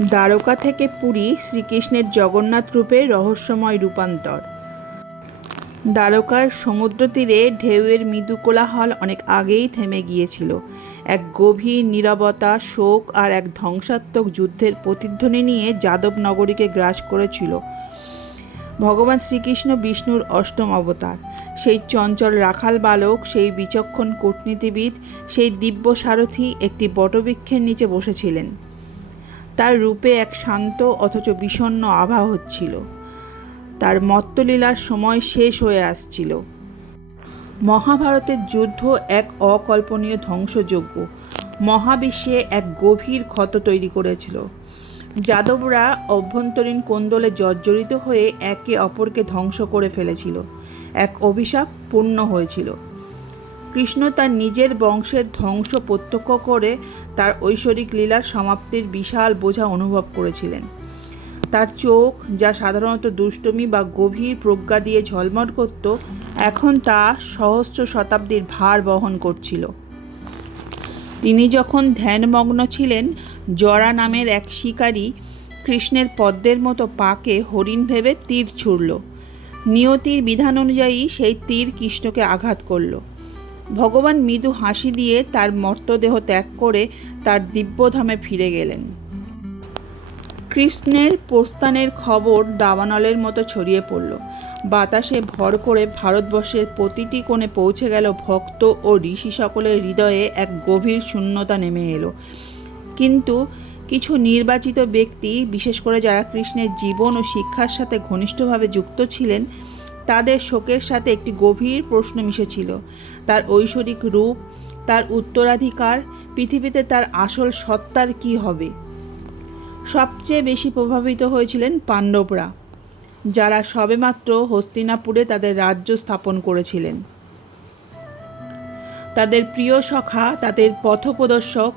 দ্বারকা থেকে পুরী শ্রীকৃষ্ণের জগন্নাথ রূপে রহস্যময় রূপান্তর। দ্বারকার সমুদ্র তীরে ঢেউয়ের মৃদু কোলাহল অনেক আগেই থেমে গিয়েছিল। এক গভীর নীরবতা, শোক আর এক ধ্বংসাত্মক যুদ্ধের প্রতিধ্বনি নিয়ে যাদব নগরীকে গ্রাস করেছিল। ভগবান শ্রীকৃষ্ণ বিষ্ণুর অষ্টম অবতার। সেই চঞ্চল রাখাল বালক, সেই বিচক্ষণ কূটনীতিবিদ, সেই দিব্য সারথি একটি বটবৃক্ষের নিচে বসেছিলেন। তার রূপে এক শান্ত অথচ বিষণ্ণ আভা হচ্ছিল। তার মত্তলীলার সময় শেষ হয়ে আসছিল। মহাভারতের যুদ্ধ এক অকল্পনীয় ধ্বংসযজ্ঞ। মহাবিশ্বে এক গভীর ক্ষত তৈরি করেছিল। যাদবরা অভ্যন্তরীণ কোন্দলে জর্জরিত হয়ে একে অপরকে ধ্বংস করে ফেলেছিল। এক অভিশাপ পূর্ণ হয়েছিল। কৃষ্ণ তার নিজের বংশের ধ্বংস প্রত্যক্ষ করে তার ঐশ্বরিক লীলার সমাপ্তির বিশাল বোঝা অনুভব করেছিলেন। তার চোখ, যা সাধারণত দুষ্টমি বা গভীর প্রজ্ঞা দিয়ে ঝলমল করত, এখন তা সহস্র শতাব্দীর ভার বহন করছিল। তিনি যখন ধ্যানমগ্ন ছিলেন, জরা নামের এক শিকারী কৃষ্ণের পদ্মের মতো পাকে হরিণ ভেবে তীর ছুড়ল। নিয়তির বিধান অনুযায়ী সেই তীর কৃষ্ণকে আঘাত করল। ভগবান মৃদু হাসি দিয়ে তার মর্তদেহ ত্যাগ করে তার দিব্যধামে ফিরে গেলেন। কৃষ্ণের প্রস্থানের খবর দাবানলের মতো ছড়িয়ে পড়ল। বাতাসে ভর করে ভারতবর্ষের প্রতিটি কোণে পৌঁছে গেল ভক্ত ও ঋষি সকলের হৃদয়ে এক গভীর শূন্যতা নেমে এলো। কিন্তু কিছু নির্বাচিত ব্যক্তি, বিশেষ করে যারা কৃষ্ণের জীবন ও শিক্ষার সাথে ঘনিষ্ঠভাবে যুক্ত ছিলেন তাদের শোকের সাথে একটি গভীর প্রশ্ন মিশেছিল। তার ঐশ্বরিক রূপ, তার উত্তরাধিকার, পৃথিবীতে তার আসল সত্তার কি হবে? সবচেয়ে বেশি প্রভাবিত হয়েছিলেন পাণ্ডবরা, যারা সবেমাত্র হস্তিনাপুরে তাদের রাজ্য স্থাপন করেছিলেন। তাদের প্রিয় সখা, তাদের পথপ্রদর্শক,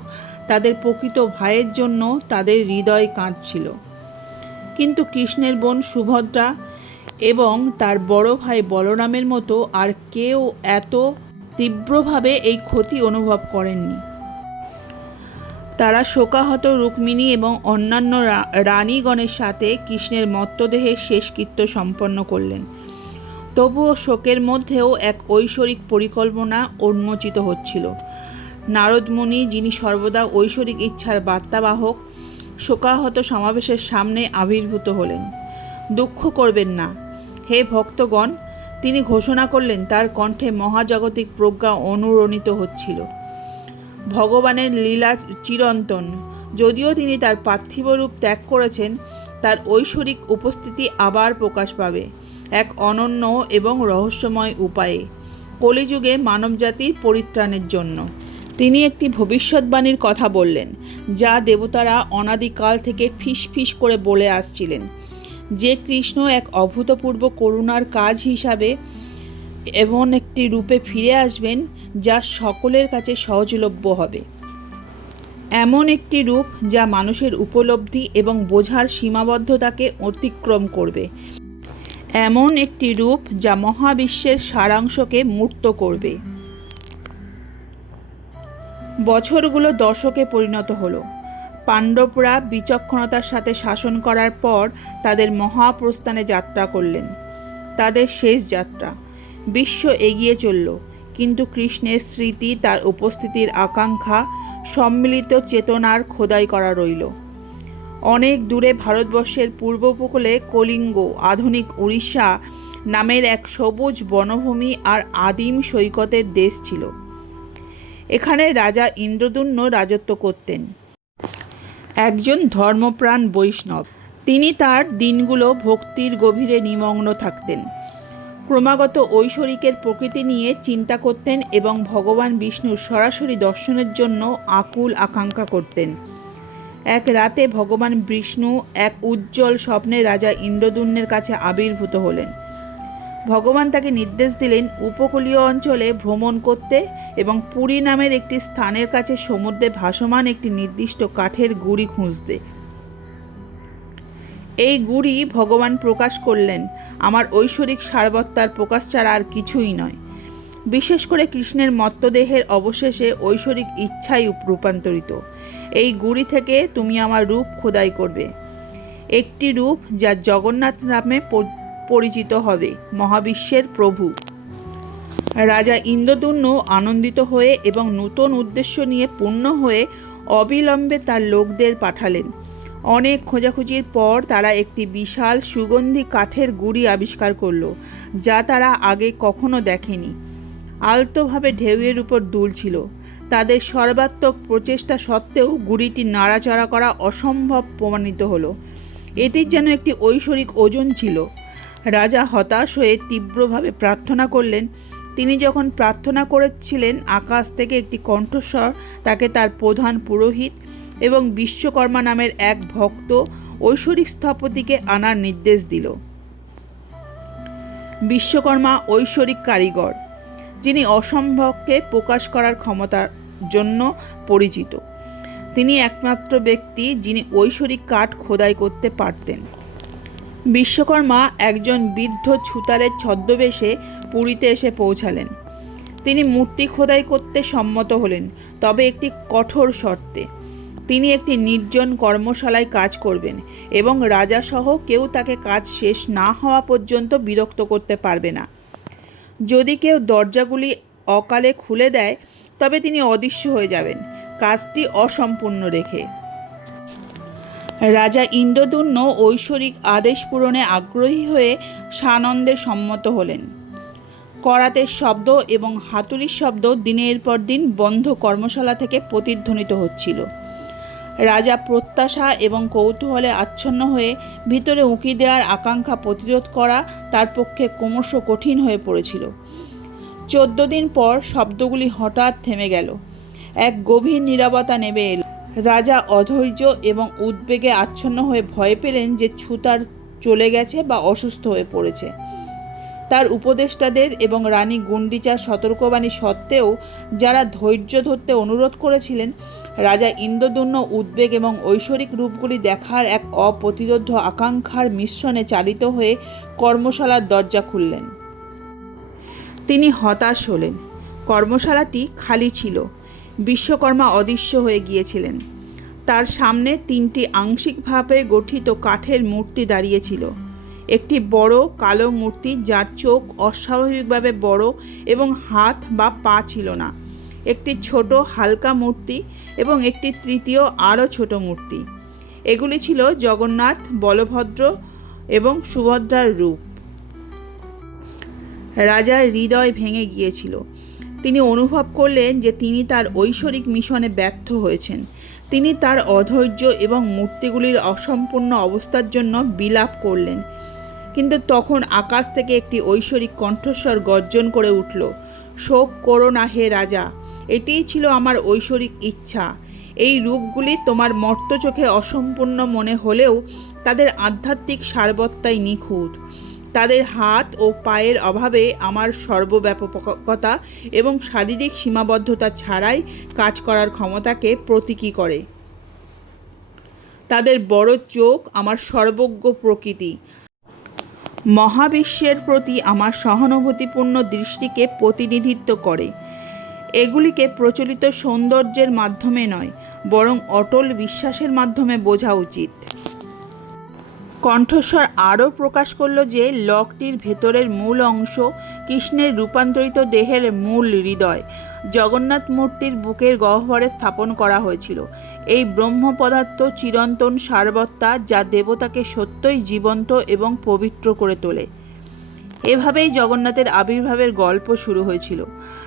তাদের প্রকৃত ভাইয়ের জন্য তাদের হৃদয় কাঁদছিল। কিন্তু কৃষ্ণের বোন সুভদ্রা এবং তার বড় ভাই বলরামের মতো আর কেউ এত তীব্রভাবে এই ক্ষতি অনুভব করেননি। তারা শোকাহত রুক্মিণী এবং অন্যান্য রানীগণের সাথে কৃষ্ণের মত্তদেহের শেষকৃত্য সম্পন্ন করলেন। তবুও শোকের মধ্যেও এক ঐশ্বরিক পরিকল্পনা উন্মোচিত হচ্ছিল। নারদমুনি যিনি সর্বদা ঐশ্বরিক ইচ্ছার বার্তাবাহক, শোকাহত সমাবেশের সামনে আবির্ভূত হলেন। দুঃখ করবেন না। হে ভক্তগণ, তিনি ঘোষণা করলেন, তার কণ্ঠে মহাজাগতিক প্রজ্ঞা অনুরণিত হচ্ছিল। ভগবানের লীলা চিরন্তন। যদিও তিনি তার পার্থিব রূপ ত্যাগ করেছেন, তার ঐশ্বরিক উপস্থিতি আবার প্রকাশ পাবে, এক অনন্য এবং রহস্যময় উপায়ে, কলিযুগে মানবজাতির পরিত্রাণের জন্য। তিনি একটি ভবিষ্যৎবাণীর কথা বললেন, যা দেবতারা অনাদিকাল থেকে ফিস ফিস করে বলে আসছিলেন। যে কৃষ্ণ এক অভূতপূর্ব করুণার কাজ হিসাবে এমন একটি রূপে ফিরে আসবেন, যা সকলের কাছে সহজলভ্য হবে। এমন একটি রূপ যা মানুষের উপলব্ধি এবং বোঝার সীমাবদ্ধতাকে অতিক্রম করবে। এমন একটি রূপ যা মহাবিশ্বের সারাংশকে মূর্ত করবে। বছরগুলো দশকে পরিণত হলো। পাণ্ডবরা বিচক্ষণতার সাথে শাসন করার পর তাদের মহাপ্রস্থানে যাত্রা করলেন। তাদের শেষ যাত্রা। বিশ্ব এগিয়ে চলল, কিন্তু কৃষ্ণের স্মৃতি, তার উপস্থিতির আকাঙ্ক্ষা, সম্মিলিত চেতনার খোদাই করা রইল। অনেক দূরে ভারতবর্ষের পূর্ব উপকূলে কলিঙ্গ, আধুনিক উড়িষ্যা নামের এক সবুজ বনভূমি আর আদিম সৈকতের দেশ ছিল। এখানে রাজা ইন্দ্রদুম্ন রাজত্ব করতেন। একজন ধর্মপ্রাণ বৈষ্ণব। তিনি তার দিনগুলো ভক্তির গভীরে নিমগ্ন থাকতেন। ক্রমাগত ঐশ্বরিকের প্রকৃতি নিয়ে চিন্তা করতেন এবং ভগবান বিষ্ণুর সরাসরি দর্শনের জন্য আকুল আকাঙ্ক্ষা করতেন। এক রাতে ভগবান বিষ্ণু এক উজ্জ্বল স্বপ্নে রাজা ইন্দ্রদুন্নের কাছে আবির্ভূত হলেন। ভগবান তাকে নির্দেশ দিলেন উপকূলীয় অঞ্চলে ভ্রমণ করতে এবং পুরী নামের একটি স্থানের কাছে সমুদ্রে ভাসমান একটি নির্দিষ্ট কাঠের গুড়ি খুঁজতে। এই গুড়ি ভগবান প্রকাশ করলেন, আমার ঐশ্বরিক সারবত্তার প্রকাশ ছাড়া আর কিছুই নয়। বিশেষ করে কৃষ্ণের মত্তদেহের অবশেষে ঐশ্বরিক ইচ্ছাই রূপান্তরিত। এই গুড়ি থেকে তুমি আমার রূপ খোদাই করবে। একটি রূপ যা জগন্নাথ নামে পরিচিত হবে মহাবিশ্বের প্রভু। রাজা ইন্দ্রদুম্ন আনন্দিত হয়ে এবং নূতন উদ্দেশ্য নিয়ে পূর্ণ হয়ে অবিলম্বে তার লোকদের পাঠালেন। অনেক খোঁজাখুঁজির পর তারা একটি বিশাল সুগন্ধি কাঠের গুড়ি আবিষ্কার করল, যা তারা আগে কখনো দেখেনি। আলতোভাবে ঢেউয়ের উপর দুলছিল তাদের সর্বাত্মক প্রচেষ্টা সত্ত্বেও গুড়িটি নাড়াচাড়া করা অসম্ভব প্রমাণিত হলো। এটির যেন একটি ঐশ্বরিক ওজন ছিল। রাজা হতাশ হয়ে তীব্রভাবে প্রার্থনা করলেন। তিনি যখন প্রার্থনা করেছিলেন, আকাশ থেকে একটি কণ্ঠস্বর, তাকে তার প্রধান পুরোহিত এবং বিশ্বকর্মা নামের এক ভক্ত ঐশ্বরিক স্থপতিকে আনার নির্দেশ দিল। বিশ্বকর্মা ঐশ্বরিক কারিগর, যিনি অসম্ভবকে প্রকাশ করার ক্ষমতার জন্য পরিচিত। তিনি একমাত্র ব্যক্তি যিনি ঐশ্বরিক কাঠ খোদাই করতে পারতেন। বিশ্বকর্মা একজন বৃদ্ধ ছুতারের ছদ্মবেশে পুরীতে এসে পৌঁছালেন। তিনি মূর্তি খোদাই করতে সম্মত হলেন, তবে একটি কঠোর শর্তে। তিনি একটি নির্জন কর্মশালায় কাজ করবেন এবং রাজাসহ কেউ তাকে কাজ শেষ না হওয়া পর্যন্ত বিরক্ত করতে পারবে না। যদি কেউ দরজাগুলি অকালে খুলে দেয়, তবে তিনি অদৃশ্য হয়ে যাবেন। কাজটি অসম্পূর্ণ রেখে রাজা ইন্দ্রদুম্ন ঐশ্বরিক আদেশ পূরণে আগ্রহী হয়ে সানন্দে সম্মত হলেন। করাতের শব্দ এবং হাতুড়ির শব্দ দিনের পর দিন বন্ধ কর্মশালা থেকে প্রতিধ্বনিত হচ্ছিল। রাজা প্রত্যাশা এবং কৌতূহলে আচ্ছন্ন হয়ে ভিতরে উঁকি দেওয়ার আকাঙ্ক্ষা প্রতিরোধ করা তার পক্ষে ক্রমশ কঠিন হয়ে পড়েছিল। চোদ্দ দিন পর শব্দগুলি হঠাৎ থেমে গেল। এক গভীর নীরবতা নেমে এলো। রাজা অধৈর্য এবং উদ্বেগে আচ্ছন্ন হয়ে ভয় পেলেন যে ছুতার চলে গেছে বা অসুস্থ হয়ে পড়েছে। তার উপদেষ্টাদের এবং রানী গুন্ডিচার সতর্কবাণী সত্ত্বেও যারা ধৈর্য ধরতে অনুরোধ করেছিলেন, রাজা ইন্দ্রদুম্ন উদ্বেগ এবং ঐশ্বরিক রূপগুলি দেখার এক অপ্রতিরোধ্য আকাঙ্ক্ষার মিশ্রণে চালিত হয়ে কর্মশালার দরজা খুললেন। তিনি হতাশ হলেন। কর্মশালাটি খালি ছিল। বিশ্বকর্মা অদৃশ্য হয়ে গিয়েছিলেন। তার সামনে তিনটি আংশিকভাবে গঠিত কাঠের মূর্তি দাঁড়িয়েছিল একটি বড় কালো মূর্তি যার চোখ অস্বাভাবিকভাবে বড় এবং হাত বা পা ছিল না। একটি ছোট হালকা মূর্তি এবং একটি তৃতীয় আরও ছোট মূর্তি। এগুলি ছিল জগন্নাথ, বলভদ্র এবং সুভদ্রার রূপ। রাজার হৃদয় ভেঙে গিয়েছিল। তিনি অনুভব করলেন যে তিনি তার ঐশ্বরিক মিশনে ব্যর্থ হয়েছেন। তিনি তার অধৈর্য এবং মূর্তিগুলির অসম্পূর্ণ অবস্থার জন্য বিলাপ করলেন। কিন্তু তখন আকাশ থেকে একটি ঐশ্বরিক কণ্ঠস্বর গর্জন করে উঠল, শোক করো না হে রাজা, এটিই ছিল আমার ঐশ্বরিক ইচ্ছা। এই রূপগুলি তোমার মর্ত চোখে অসম্পূর্ণ মনে হলেও তাদের আধ্যাত্মিক সারবত্তাই নিখুঁত। তাদের হাত ও পায়ের অভাবে আমার সর্বব্যাপকতা এবং শারীরিক সীমাবদ্ধতা ছাড়াই কাজ করার ক্ষমতাকে প্রতীকী করে। তাদের বড় চোখ আমার সর্বজ্ঞ প্রকৃতি। মহাবিশ্বের প্রতি আমার সহানুভূতিপূর্ণ দৃষ্টিকে প্রতিনিধিত্ব করে। এগুলিকে প্রচলিত সৌন্দর্যের মাধ্যমে নয়, বরং অটল বিশ্বাসের মাধ্যমে বোঝা উচিত। কণ্ঠস্বর আরও প্রকাশ করল যে লকটির ভেতরের মূল অংশ কৃষ্ণের রূপান্তরিত দেহের মূল হৃদয়। জগন্নাথ মূর্তির বুকের গহ্বরে স্থাপন করা হয়েছিল। এই ব্রহ্ম পদার্থ চিরন্তন সারবত্তা যা দেবতাকে সত্যই জীবন্ত এবং পবিত্র করে তোলে। এভাবেই জগন্নাথের আবির্ভাবের গল্প শুরু হয়েছিল।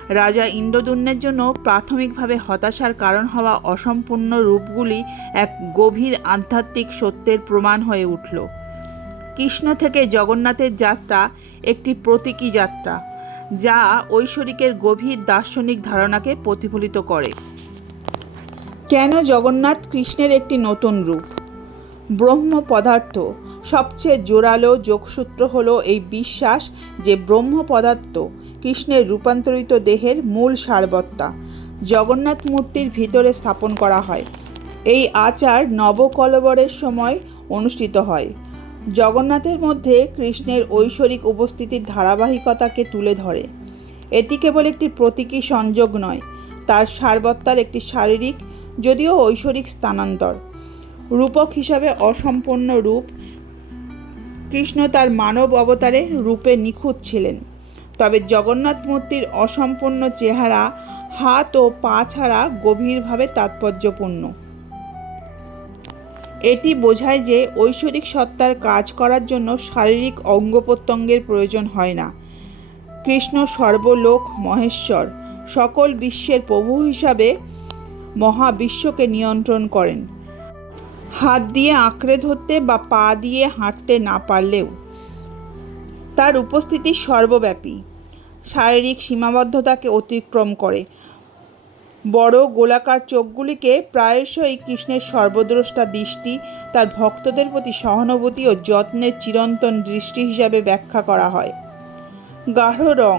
রাজা ইন্দ্রদুম্নের জন্য প্রাথমিকভাবে হতাশার কারণ হওয়া অসম্পূর্ণ রূপগুলি এক গভীর আধ্যাত্মিক সত্যের প্রমাণ হয়ে উঠল। কৃষ্ণ থেকে জগন্নাথের যাত্রা একটি প্রতীকী যাত্রা, যা ঐশ্বরিকের গভীর দার্শনিক ধারণাকে প্রতিফলিত করে। কেন জগন্নাথ কৃষ্ণের একটি নতুন রূপ? ব্রহ্ম পদার্থ সবচেয়ে জোরালো যোগসূত্র হলো এই বিশ্বাস যে ব্রহ্ম পদার্থ কৃষ্ণের রূপান্তরিত দেহের মূল সারবত্তা, জগন্নাথ মূর্তির ভিতরে স্থাপন করা হয়। এই আচার নবকলবরের সময় অনুষ্ঠিত হয়। জগন্নাথের মধ্যে কৃষ্ণের ঐশ্বরিক উপস্থিতির ধারাবাহিকতাকে তুলে ধরে। এটি কেবল একটি প্রতীকী সংযোগ নয়, তার সারবত্তার একটি শারীরিক, যদিও ঐশ্বরিক স্থানান্তর। রূপক হিসাবে অসম্পূর্ণ রূপ কৃষ্ণ তার মানব অবতারে রূপে নিখুঁত ছিলেন। তবে জগন্নাথ মূর্তির অসম্পূর্ণ চেহারা, হাত ও পা ছাড়া গভীরভাবে তাৎপর্যপূর্ণ। এটি বোঝায় যে ঐশ্বরিক সত্তার কাজ করার জন্য শারীরিক অঙ্গ প্রত্যঙ্গের প্রয়োজন হয় না। কৃষ্ণ সর্বলোক মহেশ্বর সকল বিশ্বের প্রভু হিসাবে মহাবিশ্বকে নিয়ন্ত্রণ করেন। হাত দিয়ে আঁকড়ে ধরতে বা পা দিয়ে হাঁটতে না পারলেও তার উপস্থিতি সর্বব্যাপী। শারীরিক সীমাবদ্ধতাকে অতিক্রম করে। বড় গোলাকার চোখগুলিকে প্রায়শই কৃষ্ণের সর্বদ্রষ্টা দৃষ্টি, তার ভক্তদের প্রতি সহানুভূতি ও যত্নের চিরন্তন দৃষ্টি হিসাবে ব্যাখ্যা করা হয়। গাঢ় রং,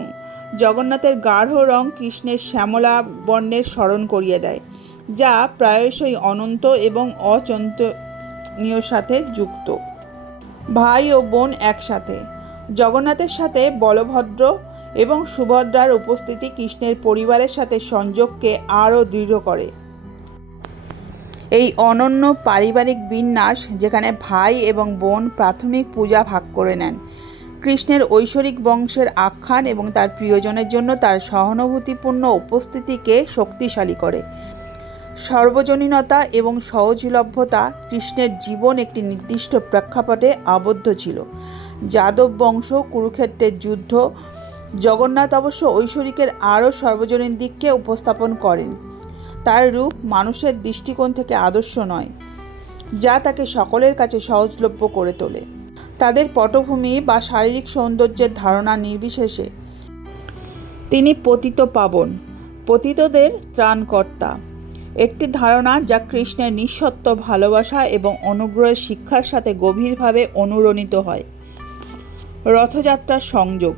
জগন্নাথের গাঢ় রং কৃষ্ণের শ্যামলা বর্ণের স্মরণ করিয়ে দেয়। যা প্রায়শই অনন্ত এবং অচন্তনীয় সাথে যুক্ত। ভাই ও বোন একসাথে। জগন্নাথের সাথে বলভদ্র এবং সুভদ্রার উপস্থিতি কৃষ্ণের পরিবারের সাথে সংযোগকে আরও দৃঢ় করে। এই অনন্য পারিবারিক বিন্যাস যেখানে ভাই এবং বোন প্রাথমিক পূজা ভাগ করে নেন। কৃষ্ণের ঐশ্বরিক বংশের আখ্যান এবং তার প্রিয়জনের জন্য তার সহানুভূতিপূর্ণ উপস্থিতিকে শক্তিশালী করে। সর্বজনীনতা এবং সহজলভ্যতা কৃষ্ণের জীবন একটি নির্দিষ্ট প্রেক্ষাপটে আবদ্ধ ছিল। যাদব বংশ, কুরুক্ষেত্রের যুদ্ধ, জগন্নাথ অবশ্য ঐশ্বরিকের আরও সর্বজনীন দিককে উপস্থাপন করেন। তার রূপ মানুষের দৃষ্টিকোণ থেকে আদর্শ নয়, যা তাকে সকলের কাছে সহজলভ্য করে তোলে। তাদের পটভূমি বা শারীরিক সৌন্দর্যের ধারণা নির্বিশেষে। তিনি পতিত পাবন, পতিতদের ত্রাণকর্তা। একটি ধারণা যা কৃষ্ণের নিঃসত্ব ভালোবাসা এবং অনুগ্রহের শিক্ষার সাথে গভীরভাবে অনুরণিত হয়। রথযাত্রার সংযোগ।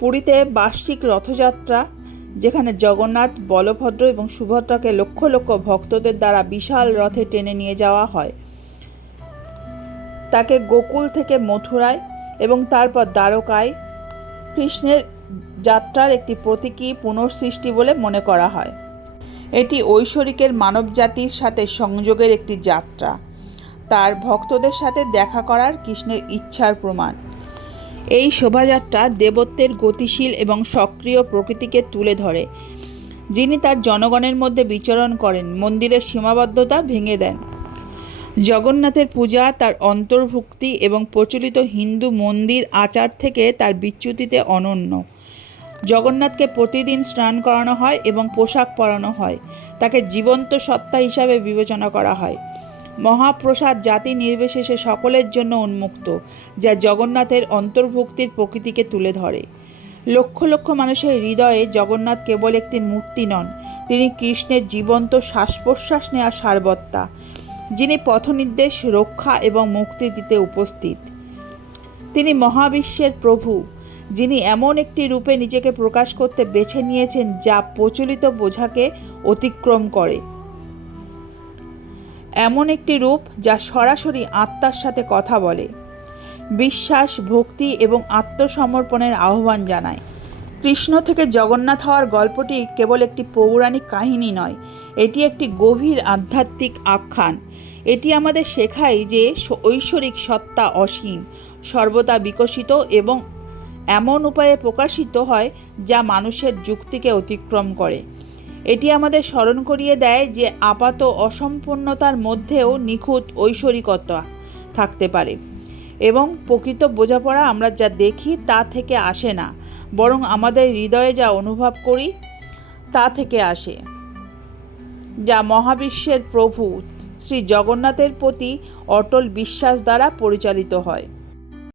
পুরীতে বার্ষিক রথযাত্রা, যেখানে জগন্নাথ, বলভদ্র এবং সুভদ্রাকে লক্ষ লক্ষ ভক্তদের দ্বারা বিশাল রথে টেনে নিয়ে যাওয়া হয়। তাকে গোকুল থেকে মথুরায় এবং তারপর দ্বারকায় কৃষ্ণের যাত্রার একটি প্রতীকী পুনঃসৃষ্টি বলে মনে করা হয়। এটি ঐশ্বরিকের মানবজাতির সাথে সংযোগের একটি যাত্রা। তার ভক্তদের সাথে দেখা করার কৃষ্ণের ইচ্ছার প্রমাণ। এই শোভাযাত্রা দেবত্বের গতিশীল এবং সক্রিয় প্রকৃতিকে তুলে ধরে। যিনি তার জনগণের মধ্যে বিচরণ করেন, মন্দিরের সীমাবদ্ধতা ভেঙে দেন। জগন্নাথের পূজা, তার অন্তর্ভুক্তি এবং প্রচলিত হিন্দু মন্দির আচার থেকে তার বিচ্যুতিতে অনন্য। জগন্নাথকে প্রতিদিন স্নান করানো হয় এবং পোশাক পরানো হয়। তাকে জীবন্ত সত্তা হিসাবে বিবেচনা করা হয়। মহাপ্রসাদ জাতি নির্বিশেষে সকলের জন্য উন্মুক্ত, যা জগন্নাথের অন্তর্ভুক্তির প্রকৃতিকে তুলে ধরে। লক্ষ লক্ষ মানুষের হৃদয়ে জগন্নাথ কেবল একটি মূর্তি নন, তিনি কৃষ্ণের জীবন্ত শ্বাস প্রশ্বাস নেওয়া সারবত্তা, যিনি পথনির্দেশ, রক্ষা এবং মুক্তি দিতে উপস্থিত। তিনি মহাবিশ্বের প্রভু যিনি এমন একটি রূপে নিজেকে প্রকাশ করতে বেছে নিয়েছেন যা প্রচলিত বোঝাকে অতিক্রম করে। এমন একটি রূপ যা সরাসরি আত্মার সাথে কথা বলে, বিশ্বাস, ভক্তি এবং আত্মসমর্পণের আহ্বান জানায়। কৃষ্ণ থেকে জগন্নাথ হওয়ার গল্পটি কেবল একটি পৌরাণিক কাহিনী নয়, এটি একটি গভীর আধ্যাত্মিক আখ্যান। এটি আমাদের শেখায় যে ঐশ্বরিক সত্তা অসীম, সর্বদা বিকশিত এবং এমন উপায়ে প্রকাশিত হয় যা মানুষের যুক্তিকে অতিক্রম করে। এটি আমাদের স্মরণ করিয়ে দেয় যে আপাত অসম্পূর্ণতার মধ্যেও নিখুঁত ঐশ্বরিকতা থাকতে পারে এবং প্রকৃত বোঝাপড়া আমরা যা দেখি তা থেকে আসে না, বরং আমাদের হৃদয়ে যা অনুভব করি তা থেকে আসে। যা মহাবিশ্বের প্রভু শ্রী জগন্নাথের প্রতি অটল বিশ্বাস দ্বারা পরিচালিত হয়।